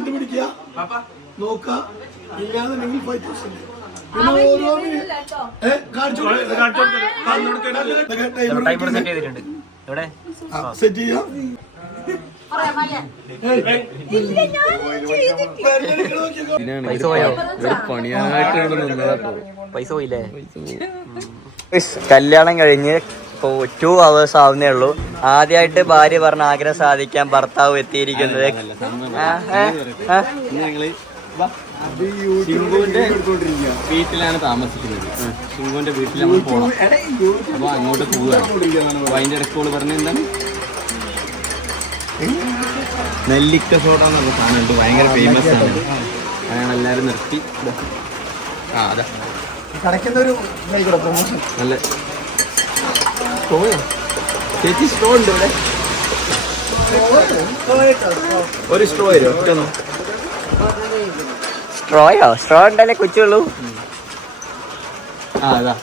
കണ്ടുപിടിക്കുക. നോക്കുക. ഇല്ലാന്നുണ്ടെങ്കിൽ ഫൈവ് തൗസൻഡ് പിന്നെ ഓരോ സെറ്റ് ചെയ്തിട്ടുണ്ട്. എവിടെ? സെറ്റ് ചെയ്യാം. പൈസ പോയോ? പണിയായിട്ട് നിന്നതാട്ടോ പൈസ പോയില്ലേ? കല്യാണം കഴിഞ്ഞ് ഇപ്പോ ടു അവേഴ്സ് ആവുന്നേ ഉള്ളൂ. ആദ്യമായിട്ട് ഭാര്യ പറഞ്ഞ ആഗ്രഹം സാധിക്കാൻ ഭർത്താവ് എത്തിയിരിക്കുന്നത്. വീട്ടിലാണ് താമസിക്കുന്നത്. ചിങ്കുവിന്റെ വീട്ടിൽ നമ്മൾ പോകണം അപ്പൊ അങ്ങോട്ട് പോവുകയാണ്. അപ്പൊ അതിന്റെ ഇടക്കോൾ പറഞ്ഞ എന്താണ്? നെല്ലിക്ക സോഡ എന്നൊക്കെ സാധനമുണ്ട് ഭയങ്കര ഫേമസ് ആണ്. അതാണ് എല്ലാരും നിർത്തി. ആ അതാ. നല്ല പോയോ ചേച്ചി സ്ട്രോ ഉണ്ട് ഇവിടെ. ഒരു സ്ട്രോ തരുമോ? ഒറ്റൊന്നോ സ്ട്രോയോ സ്ട്രോ ഉണ്ടല്ലേ കൊച്ചുള്ളൂ? ആ അതാ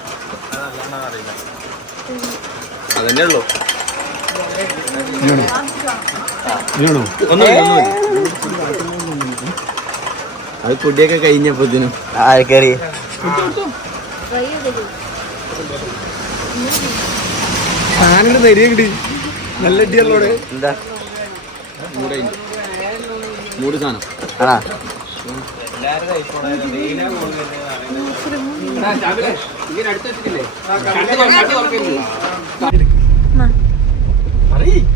അതന്നെ ഉള്ളു. ഒന്നും അത് പൊടിയൊക്കെ കഴിഞ്ഞപ്പോത്തിനും ആർക്കറി സാധനം കിട്ടി. നല്ല ഇടിയല്ലോടെ. എന്താ? മൂട് സാധനം. ആണാ?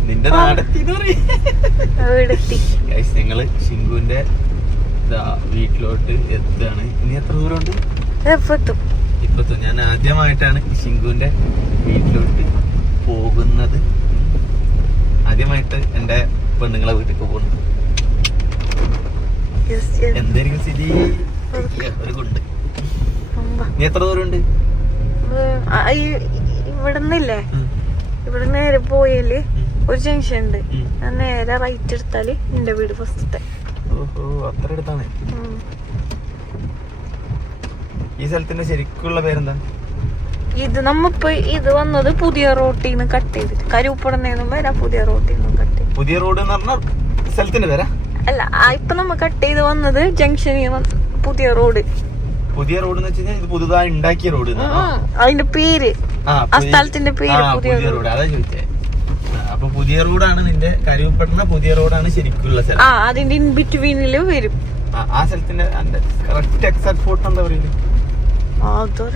നിന്റെ ഞങ്ങൾ ഷിങ്കുവിന്റെ ദാ വീട്ടിലോട്ട് എത്തുകയാണ് ഇനി എത്ര ദൂരമുണ്ട്? ഉണ്ട് ഇപ്പത്തും. ഞാൻ ആദ്യമായിട്ടാണ് ഷിങ്കുവിന്റെ വീട്ടിലോട്ട് പോകുന്നത്. ആദ്യമായിട്ട് എന്റെ പെണ്ണുങ്ങളെ വീട്ടിലേക്ക് പോകുന്നത്. എന്തെങ്കിലും സ്ഥിതി? ഒരു കുണ്ട് നീ എത്ര ദൂരമുണ്ട്? ഇവിടുന്നില്ലേ? ഇവിടെ നേരെ പോയാൽ ഒരു ജംഗ്ഷൻ ഉണ്ട് ഞാൻ നേരെ റൈറ്റ് എടുത്താൽ എന്റെ വീട് ഫസ്റ്റത്തെ ഓഹോ അത്ര എടുത്താണ് ഈ സ്ഥലത്തിന്റെ ശരിക്കുള്ള പേരെന്താ? ഇത് നമ്മിപ്പോ ഇത് വന്നത് പുതിയ റോട്ടിൽ നിന്ന് കട്ട് ചെയ്തിട്ട്. കരുപ്പടന്നേന്നും വരാം പുതിയ റോട്ടിൽ നിന്ന് കട്ട് ചെയ്ത്. പുതിയ റോഡ് എന്ന് പറഞ്ഞാൽ സ്ഥലത്തിന്റെ പേരാ അല്ല ഇപ്പൊ നമ്മ കട്ട് ചെയ്ത് വന്നത് ജംഗ്ഷനിൽ പുതിയ റോഡ്. പുതിയ റോഡ് എന്ന് വെച്ചാൽ ഇത് പുതുതായി ഉണ്ടാക്കിയ റോഡ് അതിന്റെ പേര്. ആ സ്ഥലത്തിന്റെ പേര് പുതിയ റോഡ്. അതാ ചോദിച്ചേ. അപ്പൊ പുതിയ റോഡാണ് നിന്റെ കരുവപ്പെടുന്ന പുതിയ റോഡാണ് ശരിക്കുള്ള സ്ഥലം. ആ അതിന്റെ ഇൻ ബിറ്റ്വീനിൽ വരും. ആ, സ്ഥലത്തിന്റെ കറക്റ്റ് എക്സാക്ട് ഫോട്ടോ എന്താ പറയുന്നത്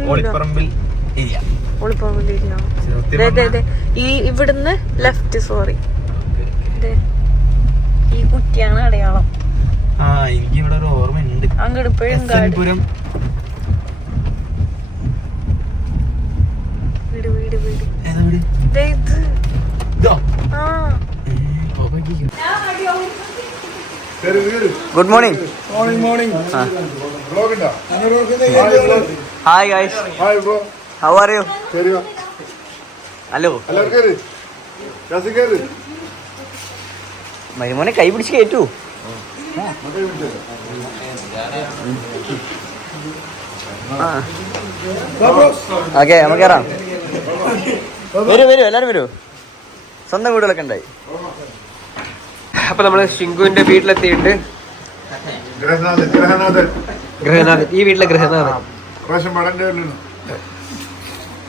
ഓളിപ്പറമ്പിൽ ഏരിയ ഒളിപ്പമില്ല സത്യം ദേ, ദേ, ദേ. ഈ ഇവിടുന്ന് ലെഫ്റ്റ് സോറി. ഈ കുറ്റിയാണ് അടയാളം. ആ എനിക്ക് ഇവിടെ ഒരു ഓർമ്മയുണ്ട്. അങ്ങോട്ട് വീട് വീട് വീട്. ഏതാ വീട്? ദേ ഇത്. ഇതോ? ആ. Good morning morning morning hi guys how are you hello. മരുമോനെ കൈ പിടിച്ച് കയറ്റൂ ഓക്കെ നമുക്ക് കയറാം വരൂ വരൂ എല്ലാരും വരൂ. സ്വന്തം വീടുകളൊക്കെ ഉണ്ടായി. അപ്പൊ നമ്മൾ ഷിങ്കുവിന്റെ വീട്ടിലെത്തിയിട്ട് ഗൃഹനാഥൻ ഈ വീട്ടിലെ ഗൃഹനാഥൻ.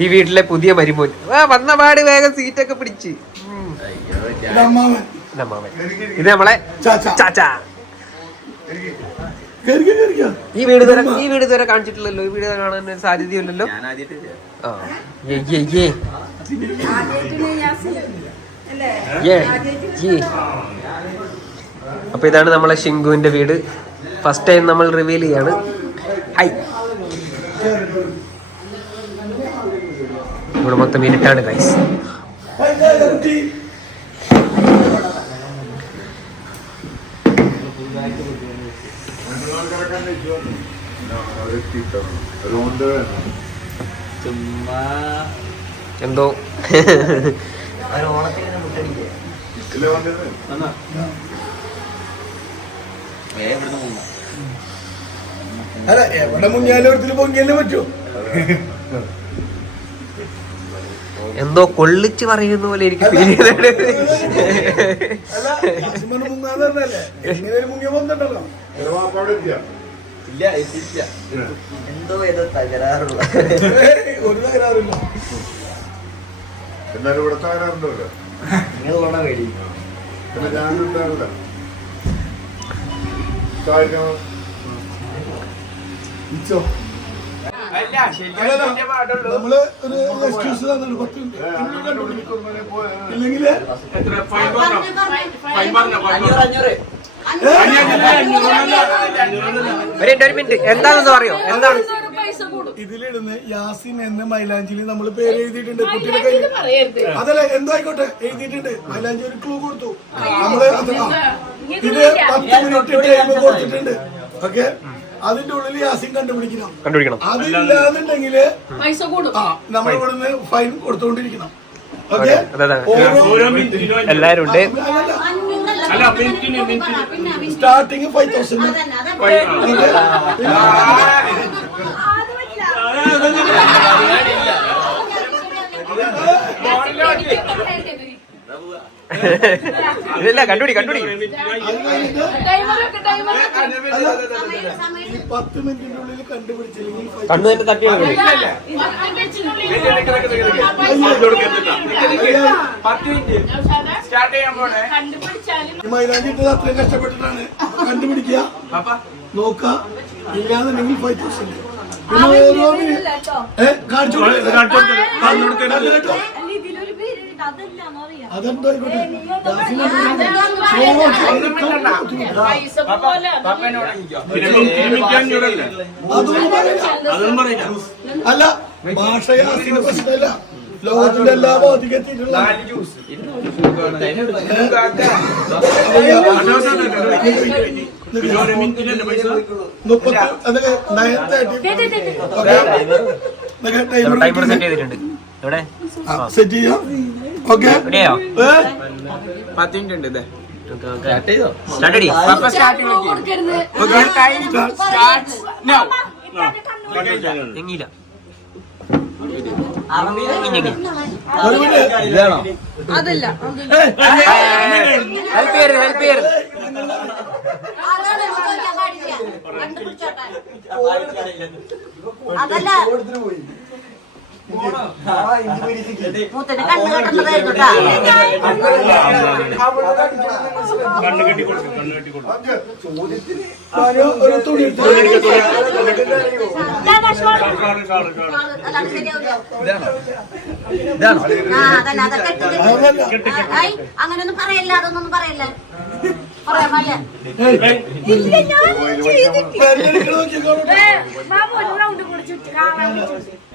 ഈ വീട്ടിലെ പുതിയ മരുമോൻ. ആ വന്ന പാട് വേഗം സീറ്റൊക്കെ പിടിച്ച്. ഇത് നമ്മളെ ചാച്ച. ഈ വീട് ഇതുവരെ ഈ വീട് ഇതുവരെ കാണിച്ചിട്ടില്ലല്ലോ. ഈ വീട് കാണാൻ സാധ്യതയില്ലല്ലോ. അപ്പൊ ഇതാണ് നമ്മളെ ഷിങ്കുവിന്റെ വീട്. ഫസ്റ്റ് ടൈം നമ്മൾ റിവീൽ ചെയ്യാണ്. ഹൈ. ഇവിടെ മൊത്തം മിനിറ്റാണ് ഗൈസ് എന്തോ? അല്ല എവിടെ മുങ്ങിയാലും ഒരുത്തിന് പൊങ്ങിയല്ലേ പറ്റൂ? എന്തോ കൊള്ളിച്ച് പറയുന്ന പോലെ എനിക്ക് ഫീൽ ചെയ്തിട്ടുണ്ട് എന്തോ ഏതോ തകരാറുള്ള. ഒരു തകരാറില്ല എന്നാലും ഇവിടെ തകരാറുണ്ടല്ലോ നിങ്ങൾ കൊണ്ട പേടി പിന്നെ ഞാൻ ഉണ്ടാവില്ല. സഹായിക്കണം ഇച്ചോ. നമ്മൾ ഒരു എക്സ്ക്യൂസ് തന്നിട്ട് പത്ത് ഒരു മിനിറ്റ് ഒരു മിനിറ്റ്. എന്താണെന്ന് പറയോ? എന്താണ്? ഇതിലിടുന്ന യാസിൻ എന്ന് മൈലാഞ്ചിയിൽ നമ്മൾ പേര് എഴുതിയിട്ടുണ്ട്. കുട്ടിയുടെ കയ്യിൽ. അതല്ല എന്തായിക്കോട്ടെ? എഴുതിയിട്ടുണ്ട്. മൈലാഞ്ചി ഒരു ക്ലൂ കൊടുത്തു. നമ്മൾ ഇത് പത്ത് മിനിറ്റ് ടൈം കൊടുത്തിട്ടുണ്ട്. ഓക്കെ? അതിന്റെ ഉള്ളിൽ യാസിൻ കണ്ടുപിടിക്കണം കണ്ടുപിടിക്കണം അതില്ലാന്നുണ്ടെങ്കിൽ ആ നമ്മൾ ഇവിടുന്ന് ഫൈൻ കൊടുത്തുകൊണ്ടിരിക്കണം ഓക്കെ അതെ അതെ എല്ലാരും ഉണ്ട് സ്റ്റാർട്ടിങ് ഫൈവ് തൗസൻഡ് ഇല്ല കണ്ടുപിടി കണ്ടുപിടി പത്ത് മിനിറ്റിന്റെ ഉള്ളിൽ കണ്ടുപിടിച്ചില്ലെങ്കിൽ കണ്ണു തന്നെ തട്ടിയാണ് മൈലാഞ്ചി ഇട്ടത് കഷ്ടപ്പെട്ടിട്ടാണ് കണ്ടുപിടിക്കുക നോക്കുക ഇല്ലാന്നുണ്ടെങ്കിൽ ഫൈവ് തൗസൻഡ് പിന്നെ ഓരോ കാണിച്ചു കൊടുക്ക്. പറഞ്ഞു കൊടുക്കരുത് കേട്ടോ. അതെന്തോ ആയിക്കോട്ടെ. യാസിൻ അതൊന്നും പറയില്ല അല്ല ഭാഷ യാസിന് പ്രശ്നമില്ല ലോകത്തിന്റെ എല്ലാ സെറ്റ് ചെയ്യാം ഓക്കെ. പത്ത് മിനിറ്റ് ഉണ്ട് ഇതേ. മിനിറ്റ്. ഇതാണോ? ഹെൽപ്പ് ചെയ്യരുത് ഹെൽപ്പ് ചെയ്യരുത്. അതല്ല. ഒരു ഒരു അങ്ങനെയൊന്നും പറയല്ല അതൊന്നും പറയല്ല പറയാൻ പാടില്ല മരുന്നെടുക്കണ നോക്കിക്കോളൂട്ടോ.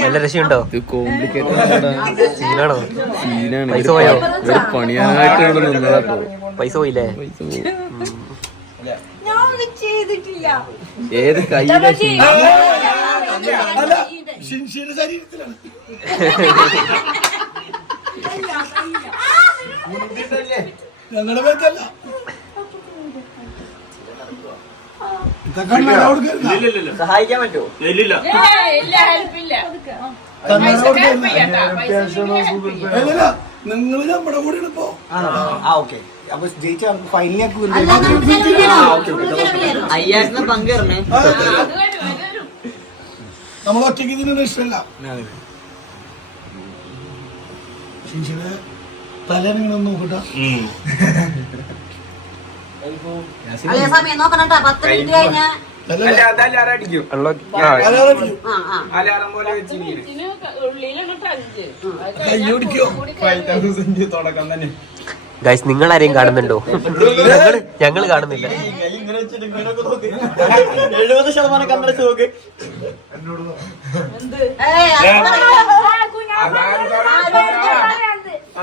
നല്ല രസമുണ്ടോ? ഇത് കോംപ്ലിക്കേറ്റഡ് സീനാണോ? സീനാണ്. പൈസ പോയോ? പൈസ പോയില്ലേ? ഏത് കയ്യിലെ ശരീരത്തിലാണ്. ഞങ്ങളുടെ സഹായിക്കാൻ പറ്റുമോ. അല്ലല്ല, നിങ്ങൾ നമ്മുടെ കൂടെ ഇപ്പോ ആ ഓക്കെ. അപ്പൊ ജയിച്ച ഫൈനലിലേക്ക്. അയ്യായിരത്തിന് നമ്മൾ ഒറ്റയ്ക്ക് ഇതിനൊന്നും ഇഷ്ടമല്ല. തല നിങ്ങളൊന്ന് നോക്കട്ടെ. അതേ സമയം പത്ത് മിനിറ്റ് കഴിഞ്ഞാ? ഗൈസ് നിങ്ങൾ ആരെയും കാണുന്നുണ്ടോ? ഞങ്ങൾ ഞങ്ങൾ കാണുന്നില്ല. എഴുപത് ശതമാനം കണ്ണടച്ച് നോക്ക്.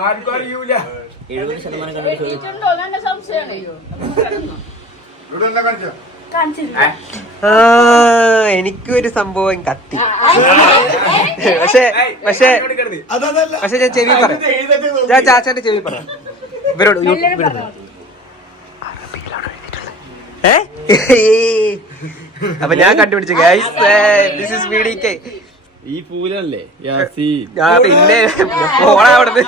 ആർക്കും അത് എഴുപത് ശതമാനം എനിക്കൊരു സംഭവം കത്തി പക്ഷേ പക്ഷേ അതല്ല പക്ഷെ ഞാൻ ചെവി പറയാം ഞാൻ ചാച്ചാന്റെ ചെവി പറയാം ഇവരോട് ഏ അപ്പൊ ഞാൻ കണ്ടുപിടിച്ചു guys this is V D K ഈ പൂലല്ലേ ആ പിന്നെ പോടാ അവിടുന്ന്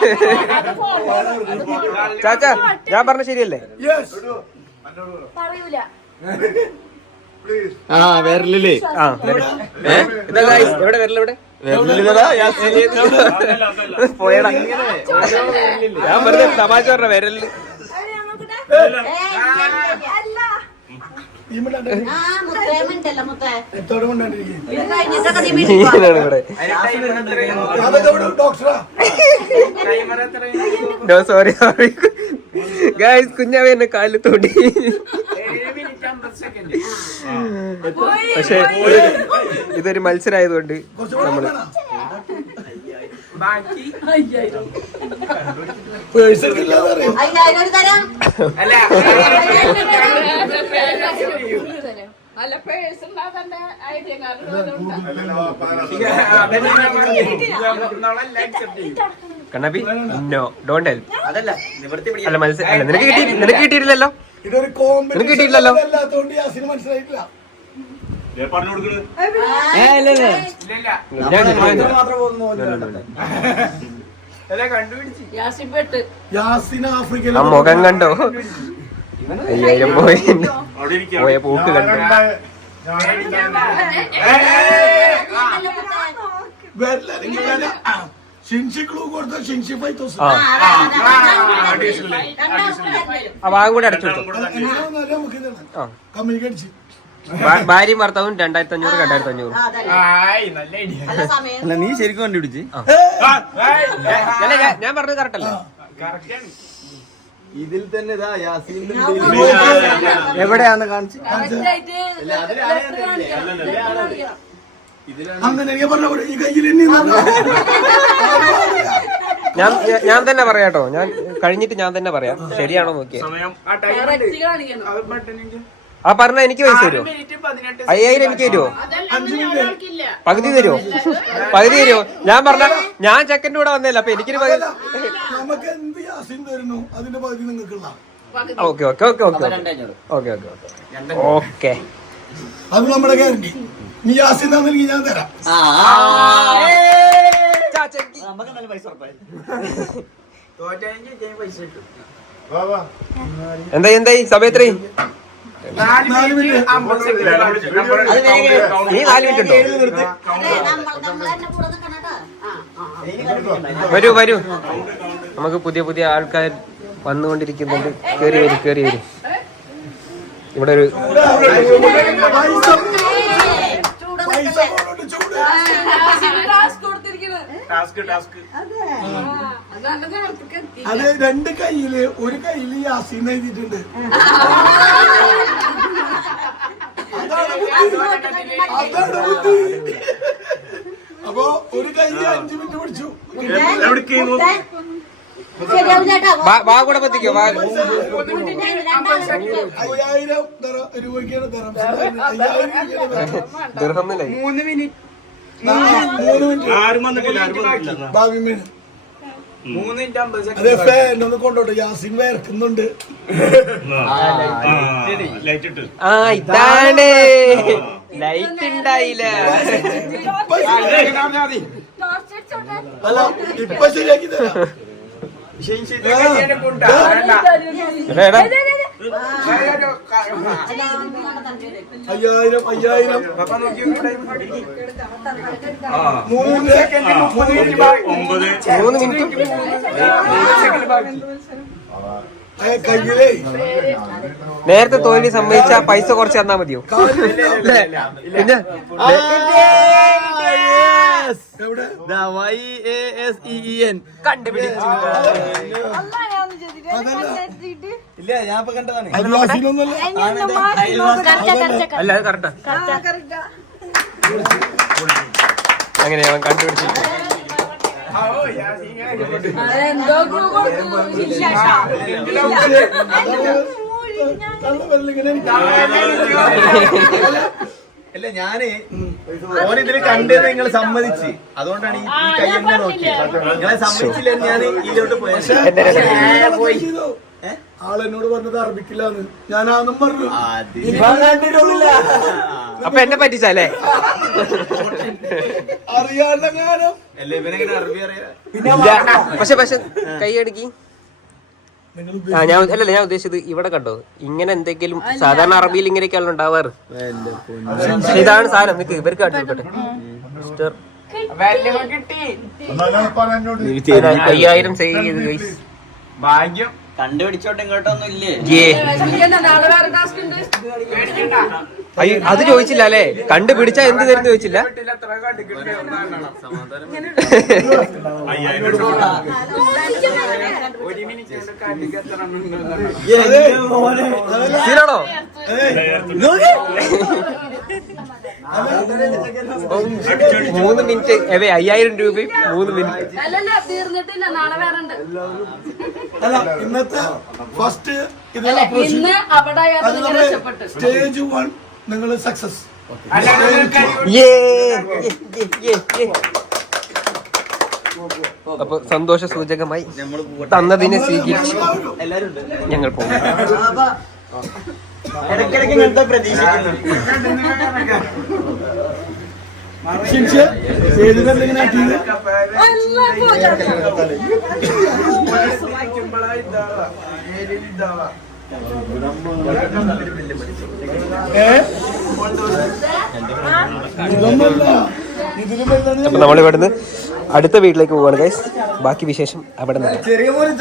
ചാച്ചാ ഞാൻ പറഞ്ഞ ശരിയല്ലേ യെസ് പറയൂല പ്ലീസ് ആ വിരലില്ലേ ആ ഏ? എവിടെ വിരൽ എവിടെ വരല ഇവിടെ പോയടാ ഞാൻ വെറുതെ തമാശ പറഞ്ഞ വിരലിൽ നോ സോറി സോറി ഗായ്സ് കുഞ്ഞാവ് എന്നെ കാലിൽ തോണ്ടി പക്ഷെ ഇതൊരു മത്സരമായതുകൊണ്ട് കുറച്ചുകൂടെ ബാക്കി? പേഴ്സ് അയ്യായിരം തരാം അല്ല അല്ല പേഴ്സ് ഉണ്ടാകേണ്ട നോ ഡോണ്ട് ഹെൽപ് അതല്ല അല്ല മനസ്സിലായി നിനക്ക് കിട്ടി നിനക്ക് കിട്ടിയിട്ടില്ലല്ലോ? നിനക്ക് മനസ്സിലായിട്ടില്ല. ആ മുഖം കണ്ടോ? അയ്യായിരം പോയി. പോയ പോക്ക് കണ്ടോ. ആ. ഭാഗം കൂടെ അടച്ചു കമ്മ്യൂണിക്കേറ്റ് ഭാര്യയും ഭർത്താവും രണ്ടായിരത്തി അഞ്ഞൂറ് രണ്ടായിരത്തി അഞ്ഞൂറ് അല്ല നീ ശരിക്കും കണ്ടുപിടിച്ച്. പിടിച്ച് ഞാൻ- പറഞ്ഞത് കറക്റ്റ് അല്ല ഇതിൽ തന്നെ ഇതാ യാസീൻ എവിടെയാന്ന് കാണിച്ചു? ഞാൻ ഞാൻ തന്നെ പറയാട്ടോ ഞാൻ കഴിഞ്ഞിട്ട് ഞാൻ തന്നെ പറയാം. ശരിയാണോ നോക്കിയേ? ആ പറഞ്ഞ എനിക്ക് പൈസ തരുമോ അയ്യായിരം എനിക്ക് തരുമോ അഞ്ച് മിനിറ്റ്. പകുതി തരുമോ പകുതി തരുമോ ഞാൻ പറഞ്ഞ ഞാൻ ചെക്കന്റെ കൂടെ വന്നല്ല അപ്പൊ എനിക്കൊരു പകുതി നമുക്ക് എന്ത് യാസിൻ തരുന്നു? അതിന്റെ പകുതി നിങ്ങൾക്കുള്ള. Okay okay okay okay okay okay okay. Okay. അത് നമ്മുടെ ഗ്യാരണ്ടി നീ യാസിൻ തന്നെങ്കിൽ ഞാൻ തരാം. വാ വാ. എന്തായി എന്തായി? സമയത്രേ വരൂ വരൂ. നമുക്ക് പുതിയ പുതിയ ആൾക്കാർ വന്നുകൊണ്ടിരിക്കുന്നുണ്ട്. കയറി വരും കയറി വരും. ഇവിടെ ഒരു പൈസ ടാസ്ക് ടാസ്ക്. രണ്ട് കയ്യിൽ ഒരു കയ്യിൽ യാസീന്ന് എഴുതിയിട്ടുണ്ട്. അതാണ് ബുദ്ധി. അപ്പൊ ഒരു കയ്യിൽ അഞ്ചു മിനിറ്റ് പിടിച്ചു. അയ്യായിരം രൂപയ്ക്കാണ് തരാം. അയ്യായിരം രൂപയ്ക്കാണ് മൂന്ന് മിനിറ്റ്. ആരും വന്നിട്ടില്ല ആരും വന്നിട്ടില്ല. ഭാവി മീണ് അതെ ഫാൻ ഒന്ന് കൊണ്ടോട്ടെ. യാസിൻ വേർക്കുന്നുണ്ട് ലൈറ്റ് ഇട്ട്. ആ ഇതാണ്. ലൈറ്റ് ഉണ്ടായില്ല. അല്ല ഇപ്പൊ ശരിയാക്കി തരാം. അയ്യായിരം അയ്യായിരം. മൂന്ന് ഒമ്പത്. മൂന്ന് മിനിറ്റ് നേരത്തെ തോൽവി സംഭവിച്ച പൈസ കുറച്ച് തന്നാ മതിയോ? അല്ലേ? പിന്നെ എവിടെ? കണ്ടുപിടിച്ചു. ഇല്ല ഞാൻ ഇപ്പൊ കണ്ടതാണ്. അല്ല അത് കറക്റ്റാ. അങ്ങനെ അവൻ കണ്ടുപിടിച്ചു അല്ല ഞാൻ ഓൻ ഇതിൽ കണ്ടത് നിങ്ങൾ സമ്മതിച്ച്. അതുകൊണ്ടാണ് ഈ കൈ എങ്ങനെ നോക്കിയത് നിങ്ങളെ സമ്മതിച്ചില്ല ഞാൻ ഇതിലോട്ട്. പോയി. ആളെന്നോട് പറഞ്ഞത് അറബിക്കില്ലാന്ന്. ഞാൻ ആന്നും പറഞ്ഞു അപ്പൊ എന്നെ പറ്റിച്ചല്ലേ? പക്ഷെ പക്ഷെ കൈയടുക്കി ആ ഞാൻ അല്ലല്ല ഞാൻ ഉദ്ദേശിച്ചത് ഇവിടെ കണ്ടോ? ഇങ്ങനെ എന്തെങ്കിലും സാധാരണ അറബിയിൽ ഇങ്ങനെയൊക്കെയാണല്ലോ ഉണ്ടാവാറ്? പക്ഷെ ഇതാണ് സാധനം. നിക്ക് ഇവർക്ക് മിസ്റ്റർ പറഞ്ഞോട്ട് അയ്യായിരം സേവ് ചെയ്ത് ഭാഗ്യം. കണ്ടുപിടിച്ചോട്ടെ ഇങ്ങോട്ടൊന്നും ഇല്ലേ? അയ്യോ അത് ചോദിച്ചില്ല അല്ലേ? കണ്ടുപിടിച്ചാ എന്ത് തരുന്നു ചോദിച്ചില്ല? സീനാണോ മൂന്ന് മിനിറ്റ് അതെ അയ്യായിരം രൂപയും മൂന്ന് മിനിറ്റ്. അല്ലല്ല തീർന്നിട്ടില്ല നാളെ വേറെ ഉണ്ട് അല്ല ഇന്നത്തെ ഫസ്റ്റ് ഇന്ന് അവിടെ സ്റ്റേജ് വൺ നിങ്ങൾ success yay, yay, yay, yay, yay. അപ്പൊ സന്തോഷ സൂചകമായി തന്നതിനെ സ്വീകരിച്ചു ഞങ്ങൾ പോകും. ഇടയ്ക്കിടയ്ക്ക് ഇങ്ങനത്തെ പ്രതീക്ഷിക്കുന്നു. ശിക്ഷ ഏതിന് എന്തെങ്കിലും ആക്കിയത്? ഏ? ഇതൊന്നല്ല ഇതിലും വലുതാണ് അപ്പൊ നമ്മൾ ഇവിടുന്ന് അടുത്ത വീട്ടിലേക്ക് പോവാണ് ഗൈസ് ബാക്കി വിശേഷം അവിടെ നിന്ന്. ചെറിയ പോലെ